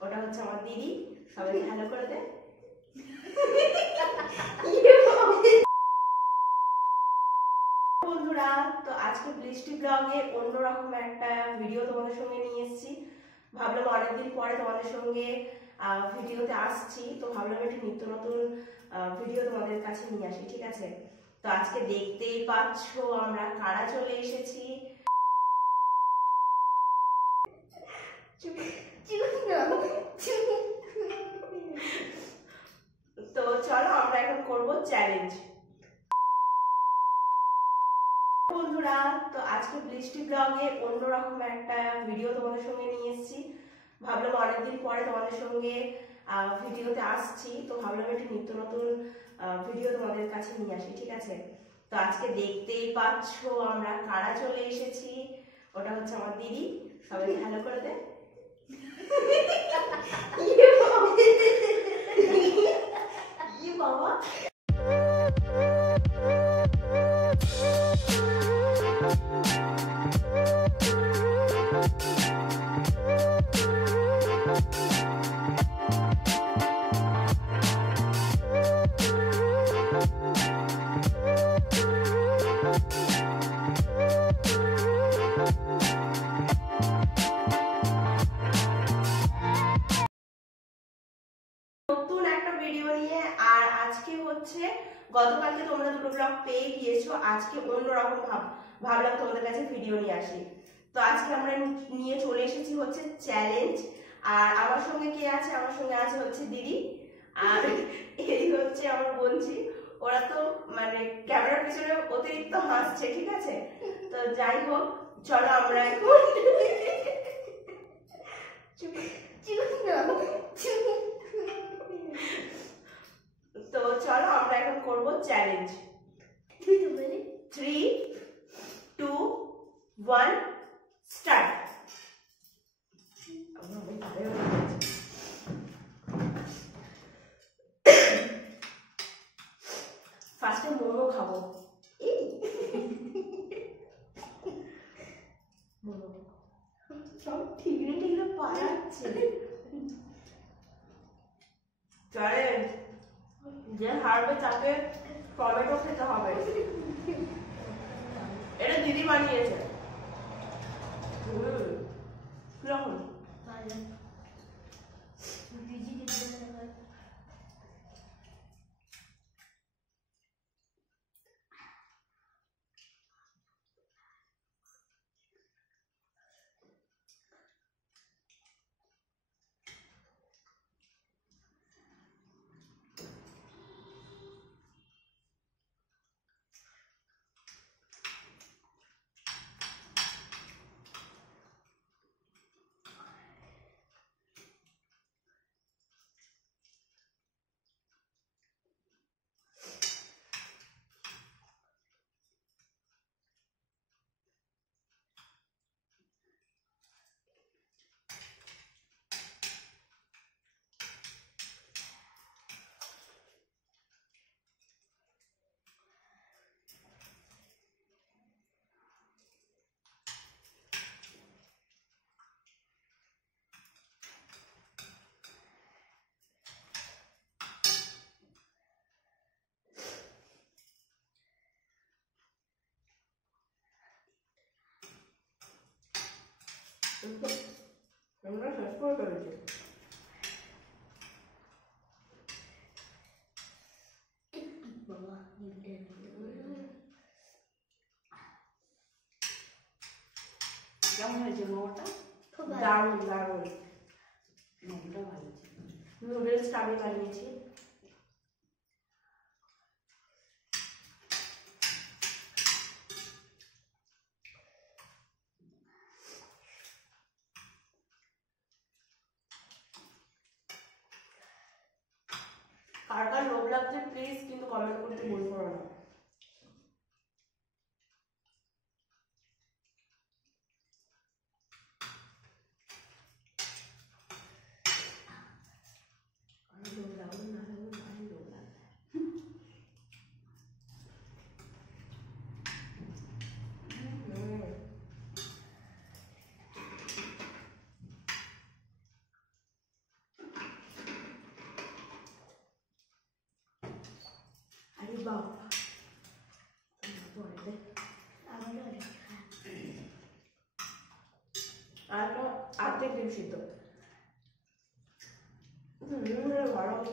ওটা হচ্ছে আমার দিদি। সবাইকে হ্যালো করে দে। বন্ধুরা, তো আজকে বৃষ্টি ব্লগে অন্যরকম একটা ভিডিও তোমাদের সঙ্গে নিয়ে এসেছি। ভাবলাম অনেকদিন পরে তোমাদের সঙ্গে ভিডিওতে আসছি, তো ভাবলাম একটু নিত্য নতুন ভিডিও তোমাদের কাছে নিয়ে আসি, ঠিক আছে? তো আজকে দেখতেই পাচ্ছ আমরা কারা চলে এসেছি। তো চলো আমরা এখন করব চ্যালেঞ্জ। বন্ধুরা, তো আজকে বৃষ্টি ব্লগে অন্যরকম একটা ভিডিও তোমাদের সঙ্গে নিয়ে এসেছি। ভাবলাম অনেকদিন পরে তোমাদের সঙ্গে ভিডিওতে আসছি, তো ভাবলাম একটু নিত্য নতুন ভিডিও তোমাদের কাছে নিয়ে আসি, ঠিক আছে? তো আজকে দেখতেই পাচ্ছ আমরা কারা চলে এসেছি। ওটা হচ্ছে আমার দিদি। সবাইকে হ্যালো করে দে। বাবা, নতুন একটা ভিডিও নিয়ে। আর আজকে হচ্ছে গতকালকে তোমরা দুটো ব্লগ পেয়ে গিয়েছো, আজকে অন্যরকম ভাবলাম তোমাদের কাছে ভিডিও নিয়ে আসি। তো আজকে আমরা নিয়ে চলে এসেছি হচ্ছে চ্যালেঞ্জ। আর আমার সঙ্গে কে আছে? আমার সঙ্গে আছে হচ্ছে দিদি, আর এই হচ্ছে আমার বোনজি। ওরা তো মানে ক্যামেরার পিছনে অতিরিক্ত হাসছে, ঠিক আছে? তো যাই হোক, চলো আমরা এখন তো চলো আমরা এখন করব চ্যালেঞ্জ। 3, 2, 1 স্টার্ট। ফার্স্টে মোমো খাবো। সব ঠিকরে ঠিকরে পালাচ্ছে। চ্যালেঞ্জ, যে হারবে তাকে টমেটো খেতে হবে। এটা দিদি বানিয়েছে। কিরকম? আমরা শেষ করে ফেলেছি। কেমন হয়েছে মোমোটা? দারুণ দারুণ। মোমোটা ভালো ছিল। নুডলসটা আমি বানিয়েছি। কার কার লোভ লাগছে প্লিজ কিন্তু কমেন্ট করতে ভুল করো না। বাবা আর অর্ধেক ডিম সিদ্ধ ভালো হতো।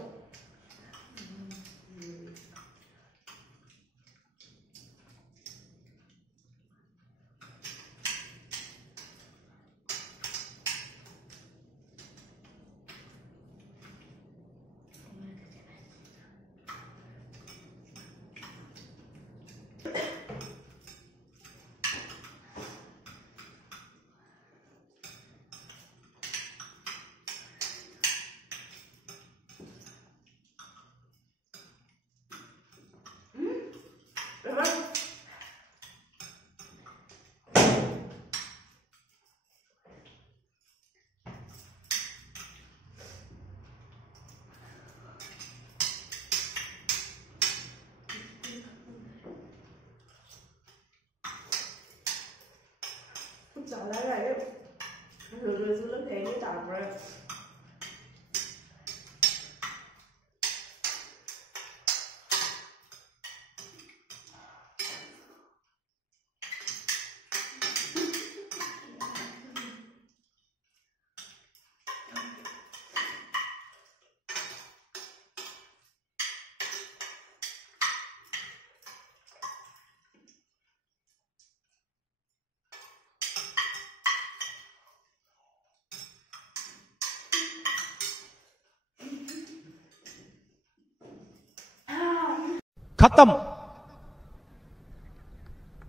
চালার আগে নুডলসগুলো খেয়ে নিই তারপরে खत्म।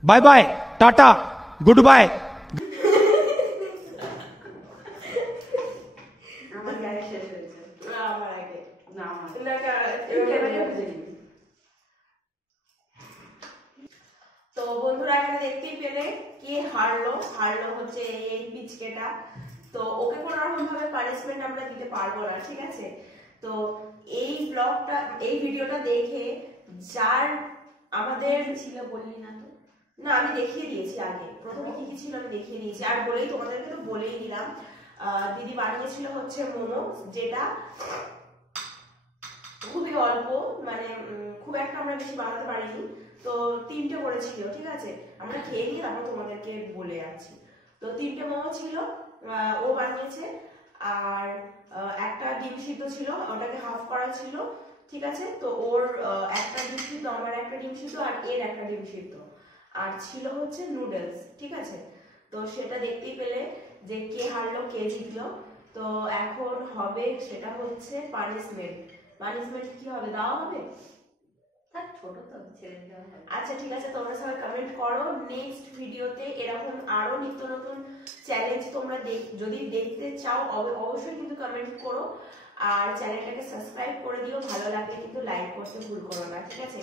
Bye bye, tata, goodbye. আমার গ্যাস শেষ হয়েছে আমার আগে না আমার তো বন্ধুরা এখানে দেখতেই পেলে কে হারলো হচ্ছে এই পিচকেটা। তো ওকে কোনো রকম ভাবে পানিশমেন্ট আমরা দিতে পারবো না, ঠিক আছে? তো এই ব্লগটা এই ভিডিওটা দেখে যার আমাদের ছিল বললি না তো? না আমি দেখিয়ে দিয়েছি আগে, প্রথমে কি কি ছিল আমি দেখিয়ে দিয়েছি আর বলেই তোমাদেরকে তো বলেই দিলাম। দিদি বানিয়েছিল হচ্ছে মোমো, যেটা খুবই অল্প, মানে খুব একটা আমরা বেশি বানাতে পারিনি। তো 3টে করেছিল, ঠিক আছে? আমরা খেয়ে নিয়ে তারপর তোমাদেরকে বলে যাচ্ছি। তো 3টে মোমো ছিল, ও বানিয়েছে। আর একটা ডিম সিদ্ধ ছিল, ওটাকে হাফ করা ছিল, ঠিক আছে? তো ওর একটা ডিম সিদ্ধ, আমার একটা ডিম সিদ্ধ, আর এর একটা ডিম সিদ্ধ, আর ছিল হচ্ছে নুডলস, ঠিক আছে? তো সেটা দেখতেই পেলে যে কে হারলো কে জিতলো। তো এখন হবে সেটা হচ্ছে পানিশমেন্ট কি হবে, দেওয়া হবে? থাক, ছোট তো, ছেড়ে দেওয়া হবে। আচ্ছা ঠিক আছে, তোমরা সবাই কমেন্ট করো নেক্সট ভিডিওতে এরকম আরো নিত্য নতুন চ্যালেঞ্জ তোমরা যদি দেখতে চাও অবশ্যই কিন্তু কমেন্ট করো। আর চ্যানেলটাকে সাবস্ক্রাইব করে দিও, ভালো লাগলে কিন্তু লাইক করতে ভুল করো না, ঠিক আছে?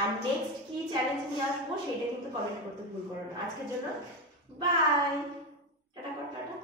আর নেক্সট কি চ্যালেঞ্জ নিয়ে আসবো সেটা কিন্তু কমেন্ট করতে ভুল করো না। আজকের জন্য বাই, টাটা কর, টাটা।